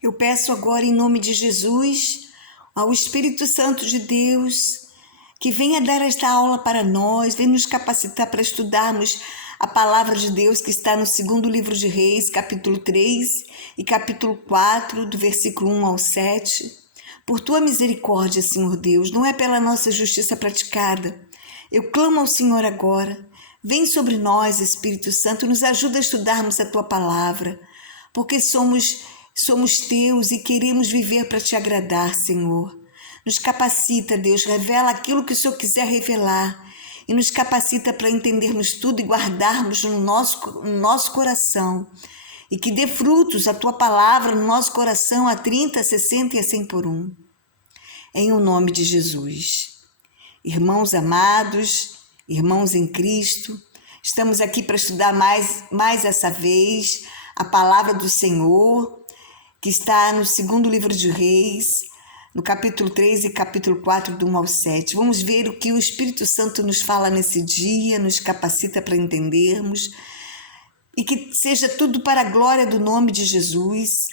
Eu peço agora, em nome de Jesus, ao Espírito Santo de Deus, que venha dar esta aula para nós, venha nos capacitar para estudarmos a palavra de Deus que está no segundo livro de Reis, capítulo 3 e capítulo 4, do versículo 1 ao 7. Por tua misericórdia, Senhor Deus, não é pela nossa justiça praticada. Eu clamo ao Senhor agora. Vem sobre nós, Espírito Santo, nos ajuda a estudarmos a tua palavra, porque somos teus e queremos viver para te agradar, Senhor. Nos capacita, Deus, revela aquilo que o Senhor quiser revelar e nos capacita para entendermos tudo e guardarmos no nosso coração, e que dê frutos a tua palavra no nosso coração a 30, a 60 e a 100 por um. Em o nome de Jesus. Irmãos amados, irmãos em Cristo, estamos aqui para estudar mais essa vez a palavra do Senhor, que está no segundo livro de Reis, no capítulo 3 e capítulo 4, do 1 ao 7. Vamos ver o que o Espírito Santo nos fala nesse dia, nos capacita para entendermos, e que seja tudo para a glória do nome de Jesus,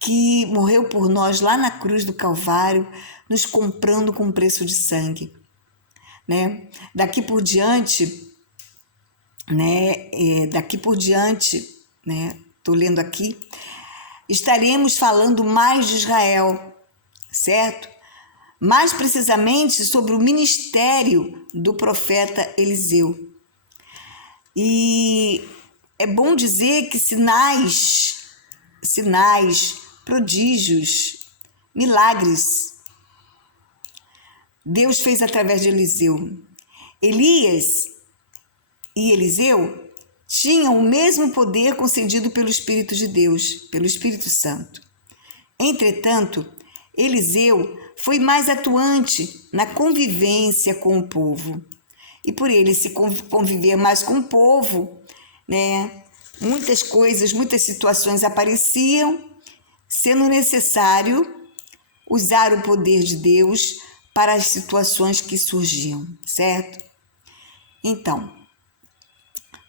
que morreu por nós lá na cruz do Calvário, nos comprando com preço de sangue. Daqui por diante, estou lendo aqui, estaremos falando mais de Israel, certo? Mais precisamente sobre o ministério do profeta Eliseu. E é bom dizer que sinais, prodígios, milagres, Deus fez através de Eliseu. Elias e Eliseu tinham o mesmo poder concedido pelo Espírito de Deus, pelo Espírito Santo. Entretanto, Eliseu foi mais atuante na convivência com o povo. E por ele se conviver mais com o povo, muitas coisas, muitas situações apareciam, sendo necessário usar o poder de Deus para as situações que surgiam, certo? Então,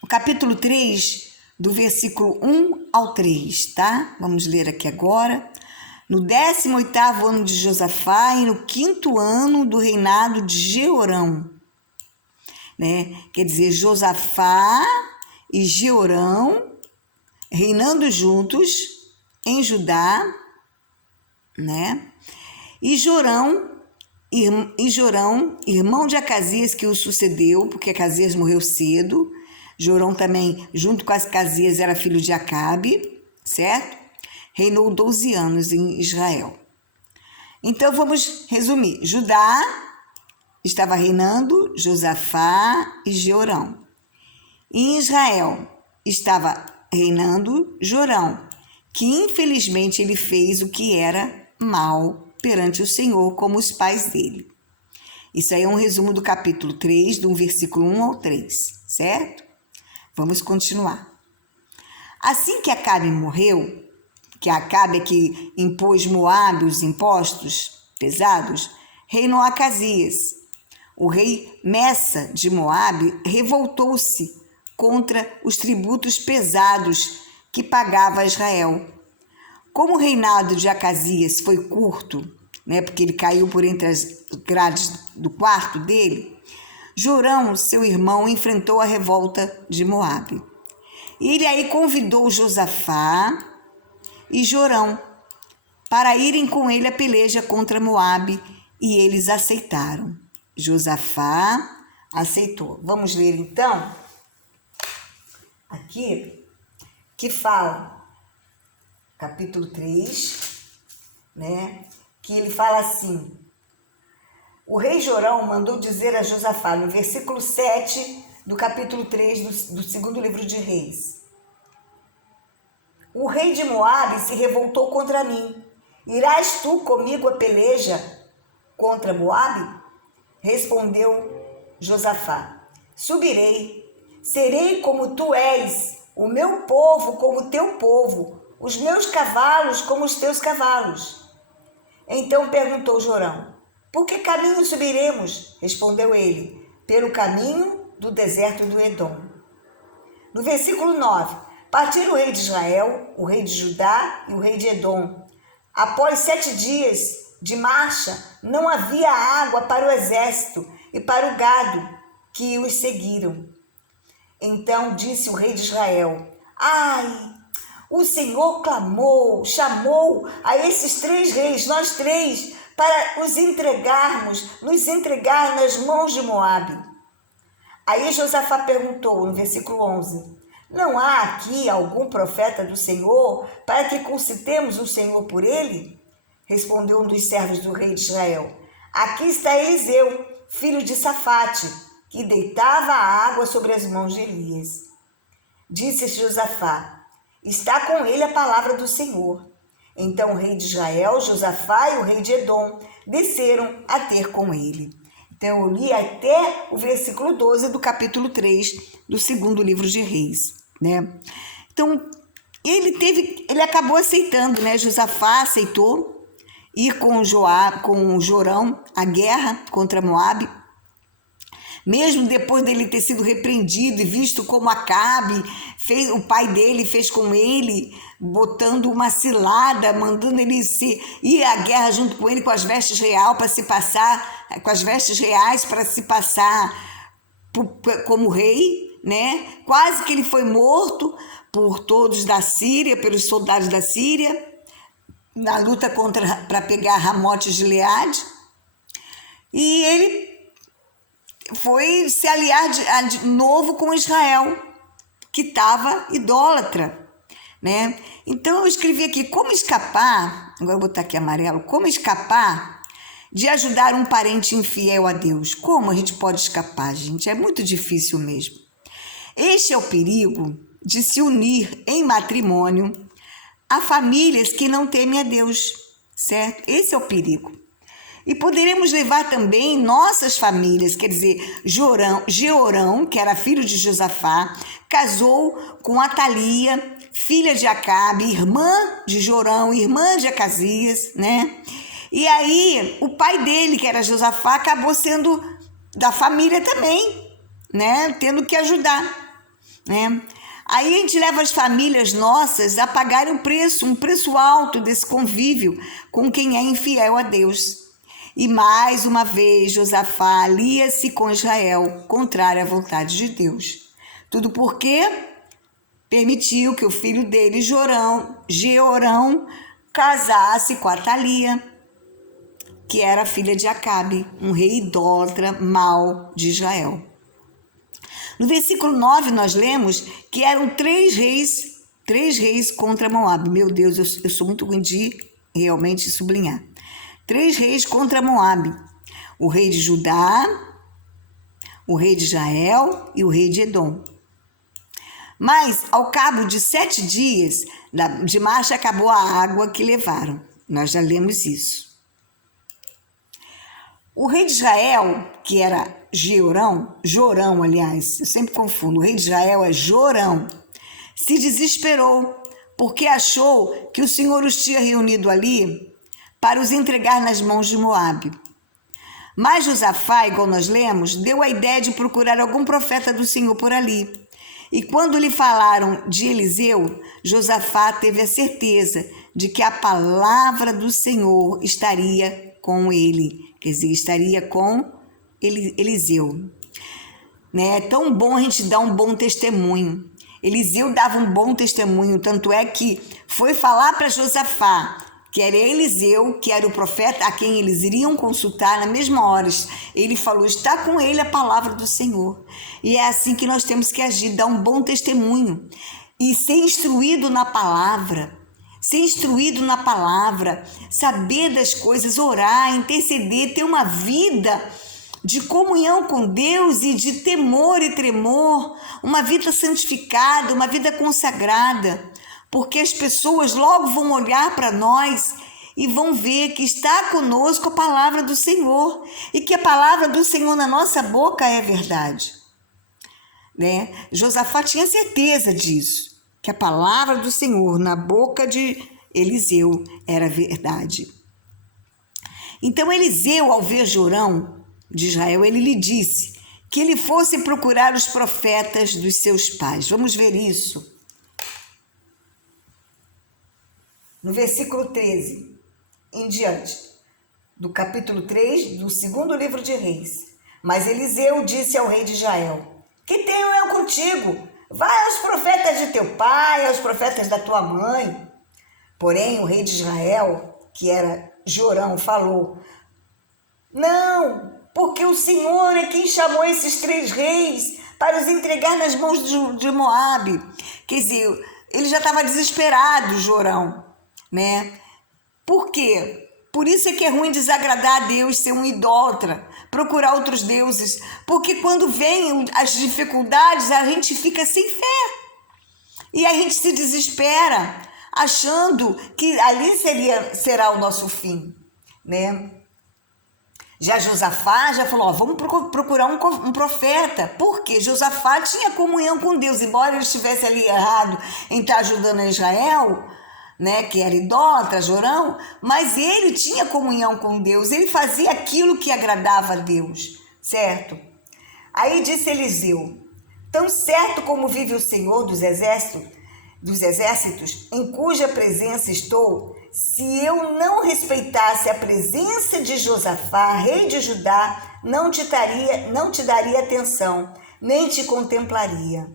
o capítulo 3, do versículo 1 ao 3, tá? Vamos ler aqui agora. No 18º ano de Josafá e no 5º ano do reinado de Jeorão. Quer dizer, Josafá e Jeorão reinando juntos em Judá, E Jorão, irmão de Acasias, que o sucedeu, porque Acasias morreu cedo. Jorão também, junto com Acasias, era filho de Acabe, certo? Reinou 12 anos em Israel. Então, vamos resumir. Judá estava reinando Josafá e Jeorão. Em Israel estava reinando Jorão, que infelizmente ele fez o que era mal perante o Senhor, como os pais dele. Isso aí é um resumo do capítulo 3, do versículo 1 ao 3, certo? Vamos continuar. Assim que Acabe morreu, que Acabe é que impôs Moabe os impostos pesados, reinou Acasias. O rei Messa de Moabe revoltou-se contra os tributos pesados que pagava a Israel. Como o reinado de Acasias foi curto, porque ele caiu por entre as grades do quarto dele, Jorão, seu irmão, enfrentou a revolta de Moabe. Ele aí convidou Josafá e Jorão para irem com ele à peleja contra Moabe, e eles aceitaram. Josafá aceitou. Vamos ler então aqui, que fala, capítulo 3, que ele fala assim: o rei Jorão mandou dizer a Josafá, no versículo 7 do capítulo 3 do segundo livro de Reis: o rei de Moabe se revoltou contra mim. Irás tu comigo a peleja contra Moabe? Respondeu Josafá: subirei, serei como tu és, o meu povo como o teu povo, os meus cavalos como os teus cavalos. Então perguntou Jorão: por que caminho subiremos? Respondeu ele: pelo caminho do deserto do Edom. No versículo 9: partiram o rei de Israel, o rei de Judá e o rei de Edom, Após 7 dias de marcha, não havia água para o exército e para o gado que os seguiram. Então disse o rei de Israel: Ai, o Senhor chamou a esses 3 reis, nós 3, para nos entregar nas mãos de Moabe. Aí Josafá perguntou, no versículo 11, não há aqui algum profeta do Senhor para que consultemos o Senhor por ele? Respondeu um dos servos do rei de Israel, aqui está Eliseu, filho de Safate, que deitava a água sobre as mãos de Elias. Disse Josafá, está com ele a palavra do Senhor. Então o rei de Israel, Josafá e o rei de Edom desceram a ter com ele. Então eu li até o versículo 12 do capítulo 3 do segundo livro de Reis, né? Então ele acabou aceitando, né? Josafá aceitou ir com Jorão à guerra contra Moabe. Mesmo depois dele ter sido repreendido e visto como Acabe, o pai dele fez com ele, botando uma cilada, mandando ele ir à guerra junto com ele com as vestes reais para se passar como rei, né? Quase que ele foi morto por todos da Síria, pelos soldados da Síria, na luta para pegar Ramote de Gileade. E ele foi se aliar de novo com Israel, que estava idólatra, né? Então eu escrevi aqui, como escapar, agora eu vou botar aqui amarelo, como escapar de ajudar um parente infiel a Deus? Como a gente pode escapar, gente? É muito difícil mesmo. Este é o perigo de se unir em matrimônio a famílias que não temem a Deus, certo? Esse é o perigo. E poderemos levar também nossas famílias, quer dizer, Jeorão, que era filho de Josafá, casou com Atalia, filha de Acabe, irmã de Jorão, irmã de Acasias, né? E aí, o pai dele, que era Josafá, acabou sendo da família também, né? Tendo que ajudar, né? Aí a gente leva as famílias nossas a pagarem um preço alto desse convívio com quem é infiel a Deus. E mais uma vez Josafá alia-se com Israel, contrário à vontade de Deus. Tudo porque permitiu que o filho dele, Jeorão, casasse com Atalia, que era filha de Acabe, um rei idólatra mau de Israel. No versículo 9 nós lemos que eram 3 reis contra Moabe. Meu Deus, eu sou muito ruim de realmente sublinhar. 3 reis contra Moabe, o rei de Judá, o rei de Israel e o rei de Edom. Mas, ao cabo de 7 dias de marcha, acabou a água que levaram. Nós já lemos isso. O rei de Israel, que era Jorão, aliás, eu sempre confundo, o rei de Israel é Jorão, se desesperou, porque achou que o Senhor os tinha reunido ali para os entregar nas mãos de Moabe. Mas Josafá, igual nós lemos, deu a ideia de procurar algum profeta do Senhor por ali. E quando lhe falaram de Eliseu, Josafá teve a certeza de que a palavra do Senhor estaria com ele, quer dizer, estaria com Eliseu. Né? É tão bom a gente dar um bom testemunho. Eliseu dava um bom testemunho, tanto é que foi falar para Josafá, que era Eliseu, que era o profeta a quem eles iriam consultar na mesma hora. Ele falou, está com ele a palavra do Senhor. E é assim que nós temos que agir, dar um bom testemunho. E ser instruído na palavra, saber das coisas, orar, interceder, ter uma vida de comunhão com Deus e de temor e tremor, uma vida santificada, uma vida consagrada. Porque as pessoas logo vão olhar para nós e vão ver que está conosco a palavra do Senhor e que a palavra do Senhor na nossa boca é verdade. Né? Josafá tinha certeza disso, que a palavra do Senhor na boca de Eliseu era verdade. Então Eliseu, ao ver Jorão de Israel, ele lhe disse que ele fosse procurar os profetas dos seus pais. Vamos ver isso. No versículo 13, em diante, do capítulo 3 do segundo livro de Reis. Mas Eliseu disse ao rei de Israel: que tenho eu contigo? Vai aos profetas de teu pai, aos profetas da tua mãe. Porém, o rei de Israel, que era Jorão, falou: não, porque o Senhor é quem chamou esses 3 reis para os entregar nas mãos de Moabe. Quer dizer, ele já estava desesperado, Jorão, né? Por quê? Por isso é que é ruim desagradar a Deus, ser um idólatra, procurar outros deuses. Porque quando vêm as dificuldades, a gente fica sem fé. E a gente se desespera, achando que ali será o nosso fim, né? Já Josafá já falou: ó, vamos procurar um profeta. Por quê? Josafá tinha comunhão com Deus, embora ele estivesse ali errado em estar ajudando a Israel, né, que era idólatra, Jorão, mas ele tinha comunhão com Deus, ele fazia aquilo que agradava a Deus, certo? Aí disse Eliseu: tão certo como vive o Senhor dos exércitos, em cuja presença estou, se eu não respeitasse a presença de Josafá, rei de Judá, não te daria atenção, nem te contemplaria.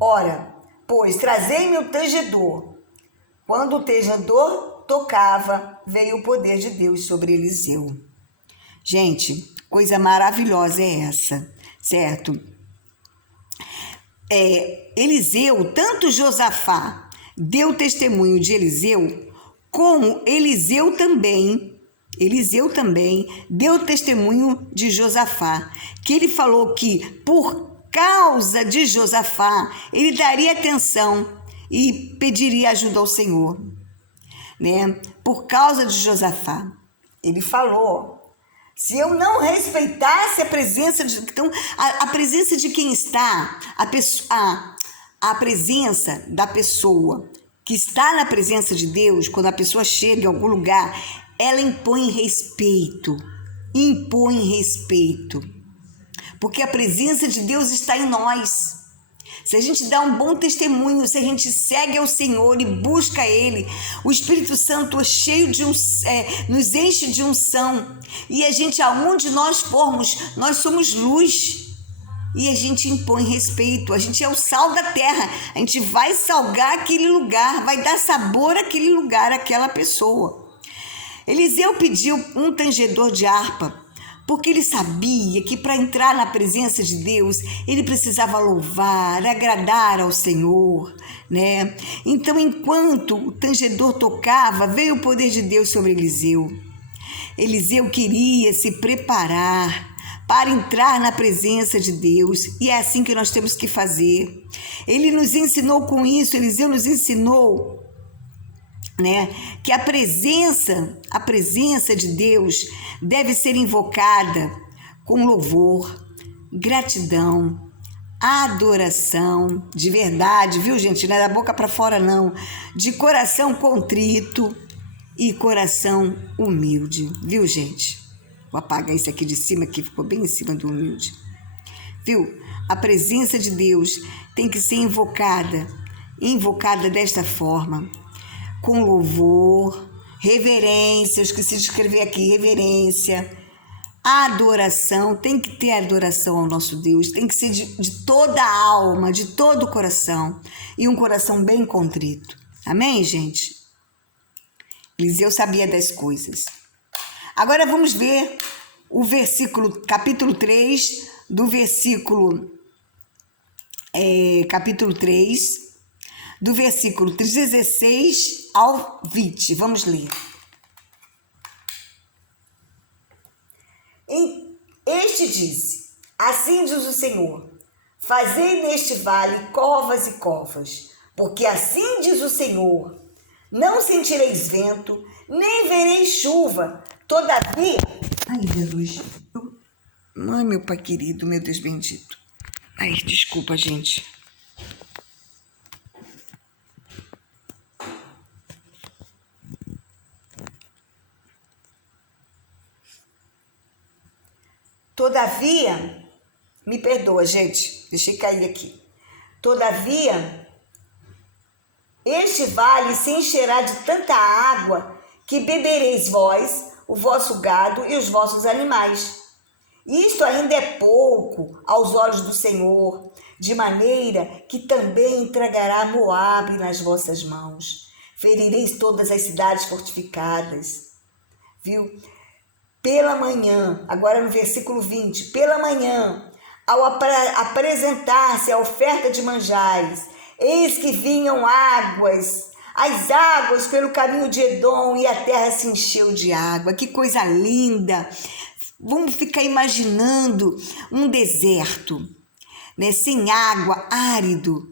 Ora, pois, trazei-me o tangedor. Quando o tangedor tocava, veio o poder de Deus sobre Eliseu. Gente, coisa maravilhosa é essa, certo? Eliseu, tanto Josafá deu testemunho de Eliseu, como Eliseu também deu testemunho de Josafá, que ele falou que por causa de Josafá, ele daria atenção e pediria ajuda ao Senhor, né? Por causa de Josafá, ele falou: se eu não respeitasse a presença de... Então, a presença de quem está, a presença da pessoa que está na presença de Deus, quando a pessoa chega em algum lugar, ela impõe respeito. Porque a presença de Deus está em nós. Se a gente dá um bom testemunho, se a gente segue ao Senhor e busca Ele, o Espírito Santo é cheio nos enche de unção. E a gente, aonde nós formos, nós somos luz. E a gente impõe respeito, a gente é o sal da terra. A gente vai salgar aquele lugar, vai dar sabor àquele lugar, àquela pessoa. Eliseu pediu um tangedor de harpa, porque ele sabia que para entrar na presença de Deus, ele precisava louvar, agradar ao Senhor, né? Então, enquanto o tangedor tocava, veio o poder de Deus sobre Eliseu. Eliseu queria se preparar para entrar na presença de Deus, e é assim que nós temos que fazer. Ele nos ensinou com isso, Eliseu nos ensinou, né, que a presença de Deus deve ser invocada com louvor, gratidão, adoração, de verdade, viu, gente? Não é da boca para fora, não. De coração contrito e coração humilde, viu, gente? Vou apagar isso aqui de cima, que ficou bem em cima do humilde. Viu? A presença de Deus tem que ser invocada desta forma, com louvor, reverência, eu esqueci de escrever aqui, reverência, adoração, tem que ter adoração ao nosso Deus, tem que ser de toda a alma, de todo o coração, e um coração bem contrito. Amém, gente? Eliseu sabia das coisas. Agora vamos ver o capítulo 3, capítulo 3, do versículo 16 ao 20. Vamos ler. Este disse: assim diz o Senhor, fazei neste vale covas e covas, porque assim diz o Senhor, não sentireis vento, nem vereis chuva, todavia... Ai, Jesus. Ai, meu Pai querido, meu Deus bendito. Ai, desculpa, gente. Todavia, me perdoa, gente, deixei cair aqui. Todavia, este vale se encherá de tanta água que bebereis vós, o vosso gado e os vossos animais. Isto ainda é pouco aos olhos do Senhor, de maneira que também entregará Moabe nas vossas mãos. Ferireis todas as cidades fortificadas. Viu? Pela manhã, agora no versículo 20, pela manhã, ao apresentar-se a oferta de manjares, eis que vinham águas, as águas pelo caminho de Edom, e a terra se encheu de água. Que coisa linda! Vamos ficar imaginando um deserto, né, sem água, árido.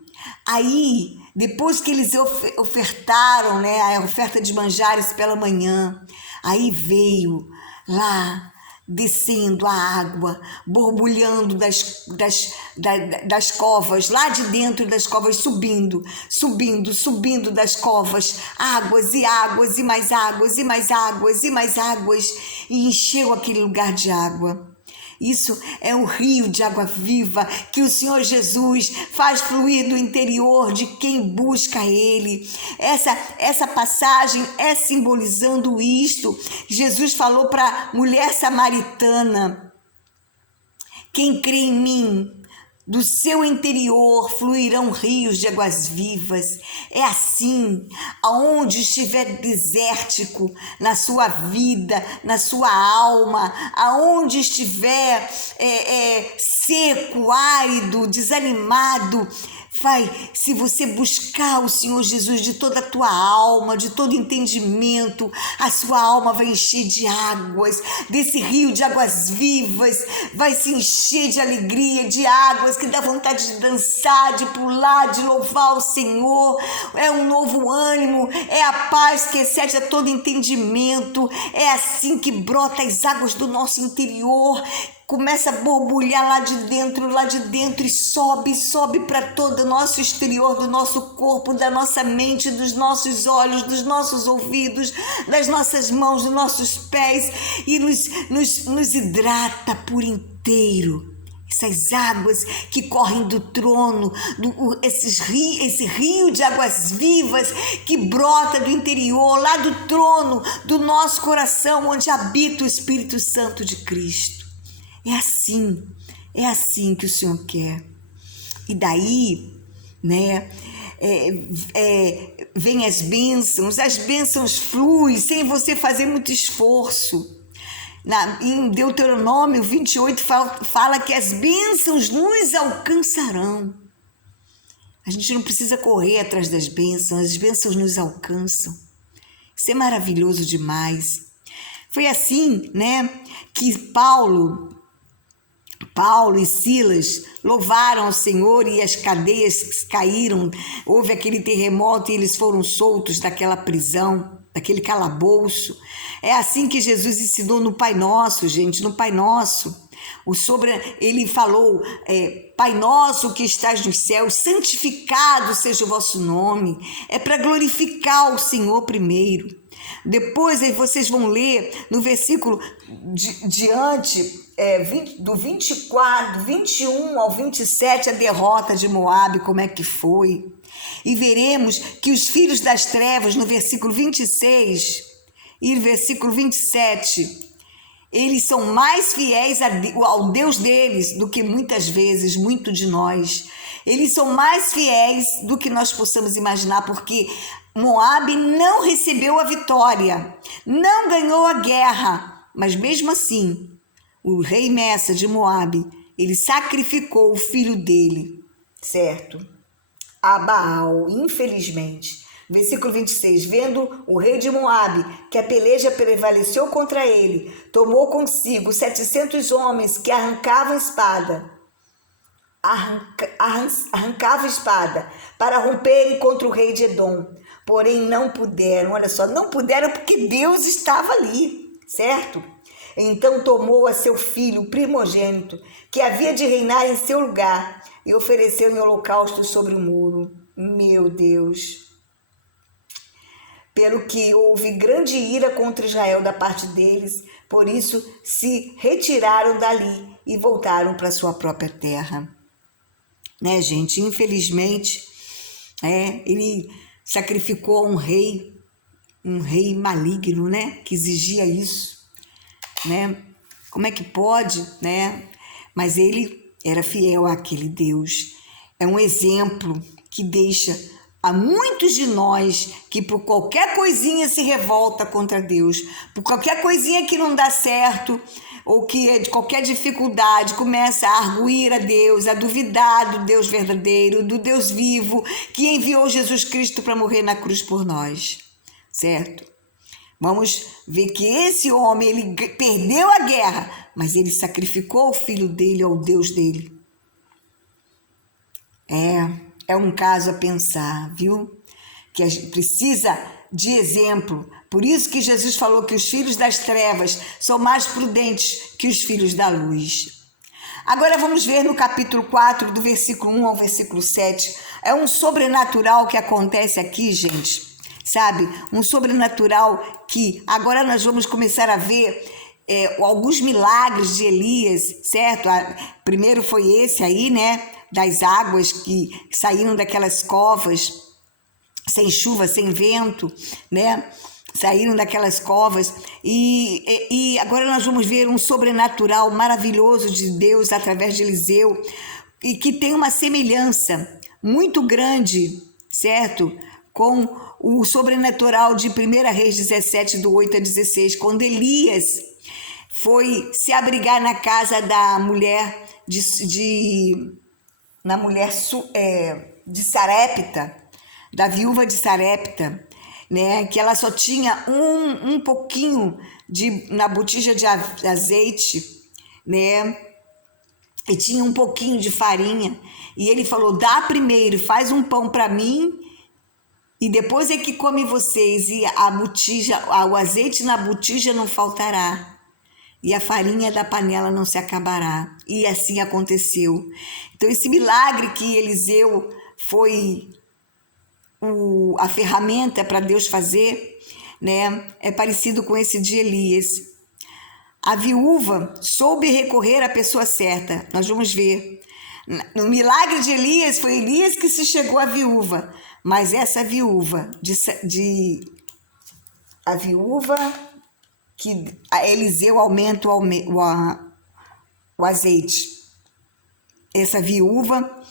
Aí, depois que eles ofertaram, né, a oferta de manjares pela manhã, aí veio lá, descendo a água, borbulhando das covas, lá de dentro das covas, subindo das covas, águas e águas e mais águas e mais águas e mais águas, e encheu aquele lugar de água. Isso é o rio de água viva que o Senhor Jesus faz fluir do interior de quem busca Ele. Essa passagem é simbolizando isto. Jesus falou para a mulher samaritana: quem crê em mim, do seu interior fluirão rios de águas vivas. É assim, aonde estiver desértico na sua vida, na sua alma, aonde estiver seco, árido, desanimado, se você buscar o Senhor Jesus de toda a tua alma, de todo entendimento, a sua alma vai encher de águas, desse rio de águas vivas, vai se encher de alegria, de águas que dá vontade de dançar, de pular, de louvar o Senhor. É um novo ânimo, é a paz que excede a todo entendimento. É assim que brota as águas do nosso interior, começa a borbulhar lá de dentro e sobe para todo o nosso exterior, do nosso corpo, da nossa mente, dos nossos olhos, dos nossos ouvidos, das nossas mãos, dos nossos pés, e nos hidrata por inteiro. Essas águas que correm do trono, esse rio de águas vivas que brota do interior, lá do trono do nosso coração, onde habita o Espírito Santo de Cristo. É assim que o Senhor quer. E daí, né, vem as bênçãos fluem sem você fazer muito esforço. Em Deuteronômio 28 fala que as bênçãos nos alcançarão. A gente não precisa correr atrás das bênçãos, as bênçãos nos alcançam. Isso é maravilhoso demais. Foi assim, né, que Paulo e Silas louvaram ao Senhor e as cadeias caíram, houve aquele terremoto e eles foram soltos daquela prisão, daquele calabouço. É assim que Jesus ensinou no Pai Nosso, gente, no Pai Nosso. Ele falou, Pai Nosso que estás nos céus, santificado seja o vosso nome. É para glorificar o Senhor primeiro. Depois aí vocês vão ler no versículo diante, do 24, 21 ao 27, a derrota de Moabe, como é que foi. E veremos que os filhos das trevas, no versículo 26 e no versículo 27, eles são mais fiéis ao Deus deles do que muitas vezes, muito de nós. Eles são mais fiéis do que nós possamos imaginar, porque Moabe não recebeu a vitória, não ganhou a guerra, mas mesmo assim, o rei Messa de Moabe, ele sacrificou o filho dele, certo? A Baal, infelizmente. Versículo 26, vendo o rei de Moabe que a peleja prevaleceu contra ele, tomou consigo 700 homens que arrancavam espada para romperem contra o rei de Edom. Porém não puderam, olha só, não puderam porque Deus estava ali, certo? Então tomou a seu filho primogênito, que havia de reinar em seu lugar, e ofereceu em holocausto sobre o muro. Meu Deus! Pelo que houve grande ira contra Israel da parte deles, por isso se retiraram dali e voltaram para sua própria terra. Né, gente? Infelizmente, ele sacrificou um rei um rei maligno, né? Que exigia isso, né? Como é que pode, né? Mas ele era fiel àquele Deus. É um exemplo que deixa a muitos de nós que por qualquer coisinha se revolta contra Deus, por qualquer coisinha que não dá certo, ou que de qualquer dificuldade começa a arguir a Deus, a duvidar do Deus verdadeiro, do Deus vivo, que enviou Jesus Cristo para morrer na cruz por nós, certo? Vamos ver que esse homem, ele perdeu a guerra, mas ele sacrificou o filho dele ao Deus dele. É um caso a pensar, viu? Que a gente precisa de exemplo. Por isso que Jesus falou que os filhos das trevas são mais prudentes que os filhos da luz. Agora vamos ver no capítulo 4, do versículo 1 ao versículo 7. É um sobrenatural que acontece aqui, gente. Sabe? Um sobrenatural que agora nós vamos começar a ver alguns milagres de Elias, certo? Primeiro foi esse aí, né? Das águas que saíram daquelas covas, sem chuva, sem vento, né? Saíram daquelas covas e agora nós vamos ver um sobrenatural maravilhoso de Deus através de Eliseu e que tem uma semelhança muito grande, certo? Com o sobrenatural de 1 Reis 17, do 8 a 16, quando Elias foi se abrigar na casa da mulher de Sarepta, da viúva de Sarepta, né, que ela só tinha um pouquinho na botija de azeite, né, e tinha um pouquinho de farinha, e ele falou, dá primeiro, faz um pão para mim, e depois é que come vocês, e o azeite na botija não faltará, e a farinha da panela não se acabará. E assim aconteceu. Então esse milagre que Eliseu foi a ferramenta para Deus fazer, né, é parecido com esse de Elias. A viúva soube recorrer à pessoa certa. Nós vamos ver. No milagre de Elias, foi Elias que se chegou à viúva. Mas essa viúva, a viúva que a Eliseu aumenta o azeite. Essa viúva,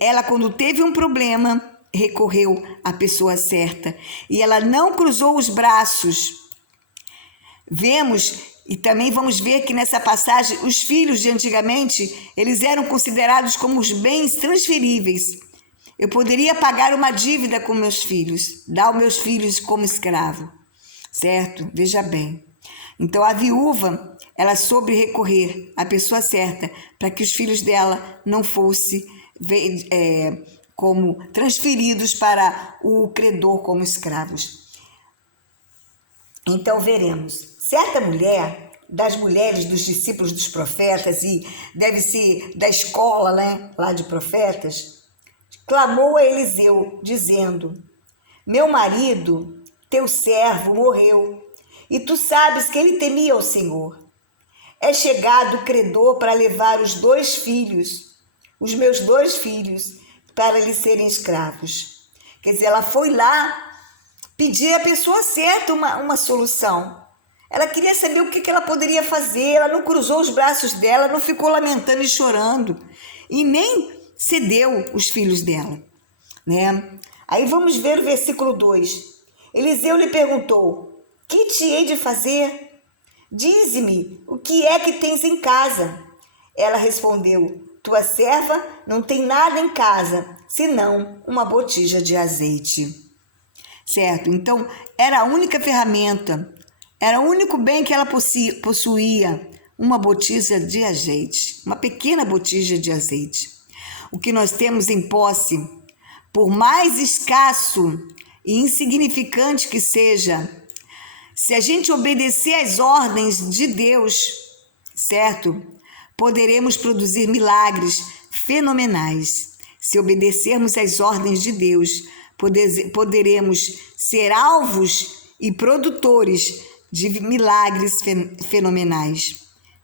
ela quando teve um problema, recorreu à pessoa certa. E ela não cruzou os braços. Vemos, e também vamos ver que nessa passagem, os filhos de antigamente, eles eram considerados como os bens transferíveis. Eu poderia pagar uma dívida com meus filhos, dar os meus filhos como escravo. Certo? Veja bem. Então a viúva, ela soube recorrer à pessoa certa para que os filhos dela não fossem como transferidos para o credor como escravos. Então veremos. Certa mulher, das mulheres dos discípulos dos profetas, e deve ser da escola, né, lá de profetas, clamou a Eliseu, dizendo, meu marido, teu servo, morreu, e tu sabes que ele temia ao Senhor. É chegado o credor para levar os meus 2 filhos, para lhe serem escravos. Quer dizer, ela foi lá pedir à pessoa certa uma solução. Ela queria saber o que ela poderia fazer, ela não cruzou os braços dela, não ficou lamentando e chorando, e nem cedeu os filhos dela, né? Aí vamos ver o versículo 2. Eliseu lhe perguntou, que te hei de fazer? Dize-me, o que é que tens em casa? Ela respondeu, tua serva não tem nada em casa, senão uma botija de azeite. Certo? Então, era a única ferramenta, era o único bem que ela possuía, uma botija de azeite, uma pequena botija de azeite. O que nós temos em posse, por mais escasso e insignificante que seja, se a gente obedecer às ordens de Deus, certo? Poderemos produzir milagres fenomenais. Se obedecermos às ordens de Deus, poderemos ser alvos e produtores de milagres fenomenais.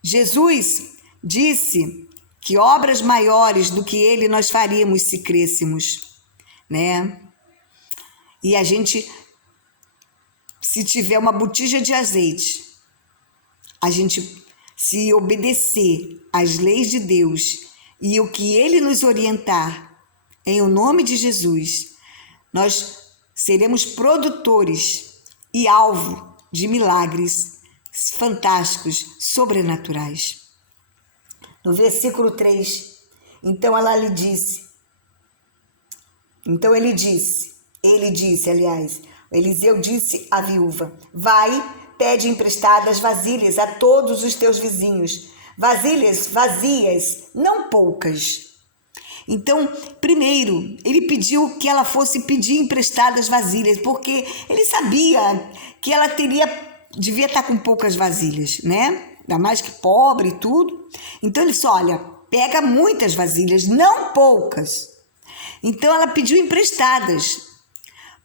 Jesus disse que obras maiores do que ele nós faríamos se crescêssemos, né? E a gente se tiver uma botija de azeite, a gente se obedecer às leis de Deus e o que Ele nos orientar, em o nome de Jesus, nós seremos produtores e alvo de milagres fantásticos, sobrenaturais. No versículo 3, então Eliseu disse à viúva: vai, pede emprestadas vasilhas a todos os teus vizinhos, vasilhas vazias, não poucas. Então, primeiro, ele pediu que ela fosse pedir emprestadas vasilhas, porque ele sabia que ela devia estar com poucas vasilhas, né? Ainda mais que pobre e tudo. Então ele disse: olha, pega muitas vasilhas, não poucas. Então ela pediu emprestadas.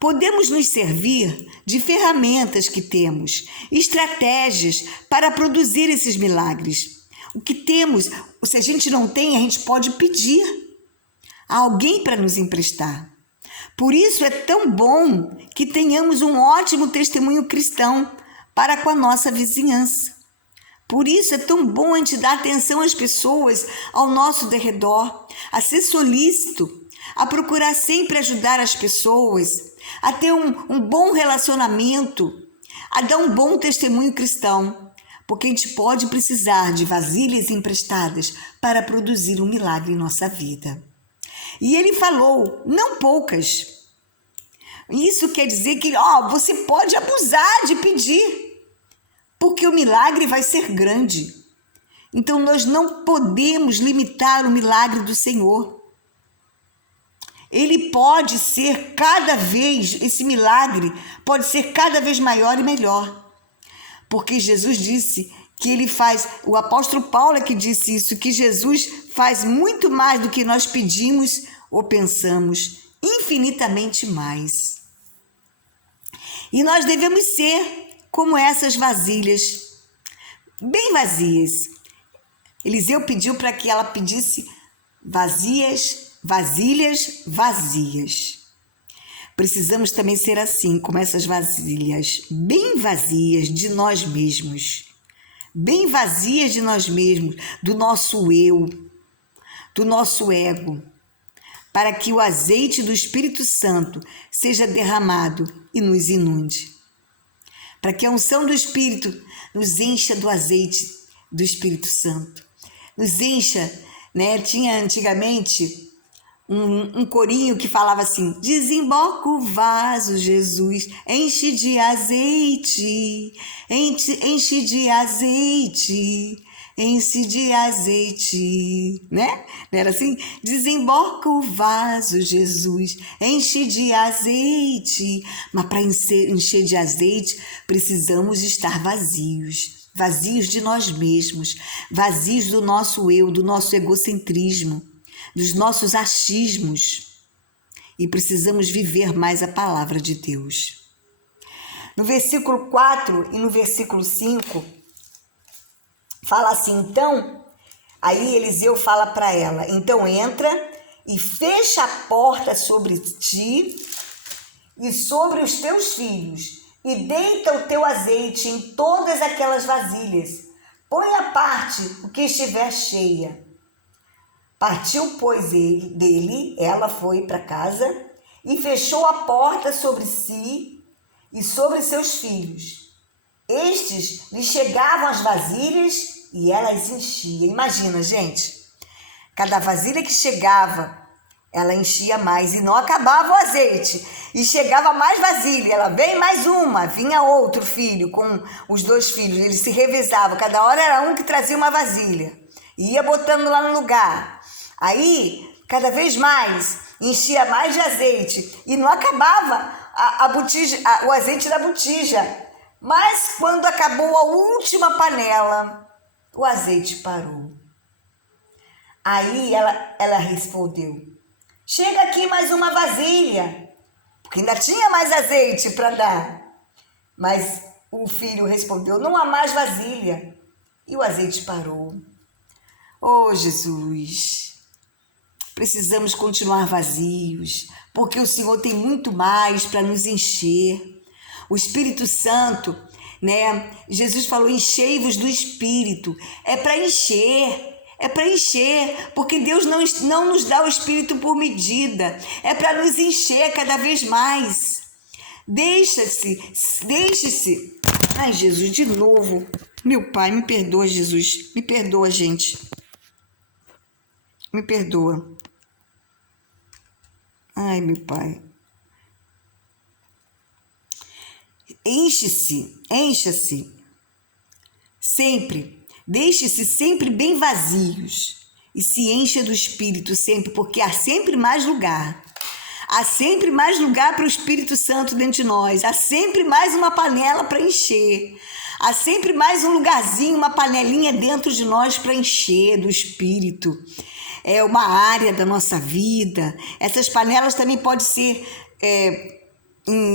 Podemos nos servir de ferramentas que temos, estratégias para produzir esses milagres. O que temos, se a gente não tem, a gente pode pedir a alguém para nos emprestar. Por isso é tão bom que tenhamos um ótimo testemunho cristão para com a nossa vizinhança. Por isso é tão bom a gente dar atenção às pessoas ao nosso derredor, a ser solícito, a procurar sempre ajudar as pessoas, a ter um bom relacionamento, a dar um bom testemunho cristão, porque a gente pode precisar de vasilhas emprestadas para produzir um milagre em nossa vida. E ele falou, não poucas. Isso quer dizer que você pode abusar de pedir, porque o milagre vai ser grande. Então nós não podemos limitar o milagre do Senhor. Ele pode ser esse milagre pode ser cada vez maior e melhor. Porque Jesus disse que ele faz, o apóstolo Paulo é que disse isso, que Jesus faz muito mais do que nós pedimos ou pensamos, infinitamente mais. E nós devemos ser como essas vasilhas, bem vazias. Eliseu pediu para que ela pedisse vasilhas vazias. Precisamos também ser assim, como essas vasilhas, bem vazias de nós mesmos. Bem vazias de nós mesmos, do nosso eu, do nosso ego, para que o azeite do Espírito Santo seja derramado e nos inunde. Para que a unção do Espírito nos encha do azeite do Espírito Santo. Nos encha, né? Tinha antigamente um corinho que falava assim: desemboca o vaso, Jesus, enche de azeite, enche de azeite, enche de azeite, né? Não era assim? Desemboca o vaso, Jesus, enche de azeite. Mas para encher de azeite, precisamos estar vazios de nós mesmos, vazios do nosso eu, do nosso egocentrismo, dos nossos achismos, e precisamos viver mais a palavra de Deus. No versículo 4 e no versículo 5, fala assim, então, aí Eliseu fala para ela, então entra e fecha a porta sobre ti e sobre os teus filhos, e deita o teu azeite em todas aquelas vasilhas, põe à parte o que estiver cheia. Partiu, pois, ela foi para casa e fechou a porta sobre si e sobre seus filhos. Estes lhe chegavam as vasilhas e ela as enchia. Imagina, gente, cada vasilha que chegava, ela enchia mais e não acabava o azeite. E chegava mais vasilha, ela vem mais uma, vinha outro filho com os 2 filhos, eles se revezavam, cada hora era um que trazia uma vasilha. E ia botando lá no lugar. Aí, cada vez mais, enchia mais de azeite e não acabava o azeite da botija. Mas quando acabou a última panela, o azeite parou. Aí ela respondeu, chega aqui mais uma vasilha, porque ainda tinha mais azeite para dar. Mas o filho respondeu, não há mais vasilha. E o azeite parou. Oh, Jesus! Precisamos continuar vazios, porque o Senhor tem muito mais para nos encher. O Espírito Santo, né? Jesus falou, enchei-vos do Espírito. É para encher, porque Deus não nos dá o Espírito por medida, é para nos encher cada vez mais. Deixe-se. Ai, Jesus, de novo. Meu Pai, me perdoa, Jesus. Me perdoa, gente. Me perdoa. Ai, meu Pai. Encha-se. Sempre. Deixe-se sempre bem vazios. E se encha do Espírito sempre, porque há sempre mais lugar. Há sempre mais lugar para o Espírito Santo dentro de nós. Há sempre mais uma panela para encher. Há sempre mais um lugarzinho, uma panelinha dentro de nós para encher do Espírito. É uma área da nossa vida. Essas panelas também podem ser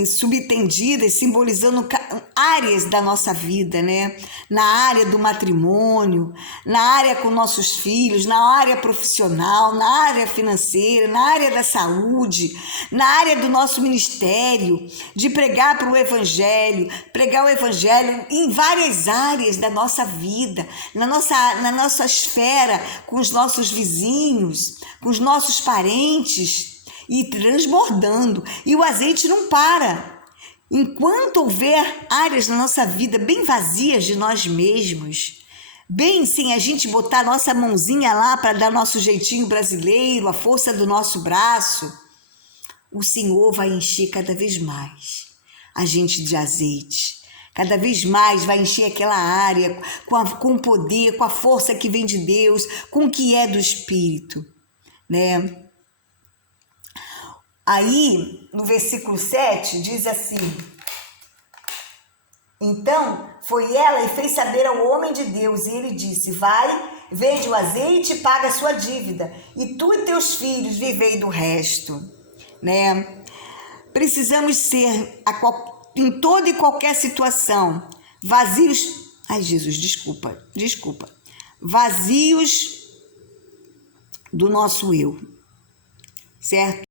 subtendidas, simbolizando áreas da nossa vida, né? Na área do matrimônio, na área com nossos filhos, na área profissional, na área financeira, na área da saúde, na área do nosso ministério, de pregar para o Evangelho, pregar o Evangelho em várias áreas da nossa vida, na nossa esfera, com os nossos vizinhos, com os nossos parentes, e transbordando. E o azeite não para. Enquanto houver áreas na nossa vida bem vazias de nós mesmos, bem sem a gente botar nossa mãozinha lá para dar nosso jeitinho brasileiro, a força do nosso braço, o Senhor vai encher cada vez mais a gente de azeite. Cada vez mais vai encher aquela área com o poder, com a força que vem de Deus, com o que é do Espírito, né? Aí, no versículo 7, diz assim: então foi ela e fez saber ao homem de Deus, e ele disse: vai, vende o azeite e paga a sua dívida, e tu e teus filhos vivei do resto, né? Precisamos ser, em toda e qualquer situação, vazios. Ai, Jesus, desculpa. Vazios do nosso eu, certo?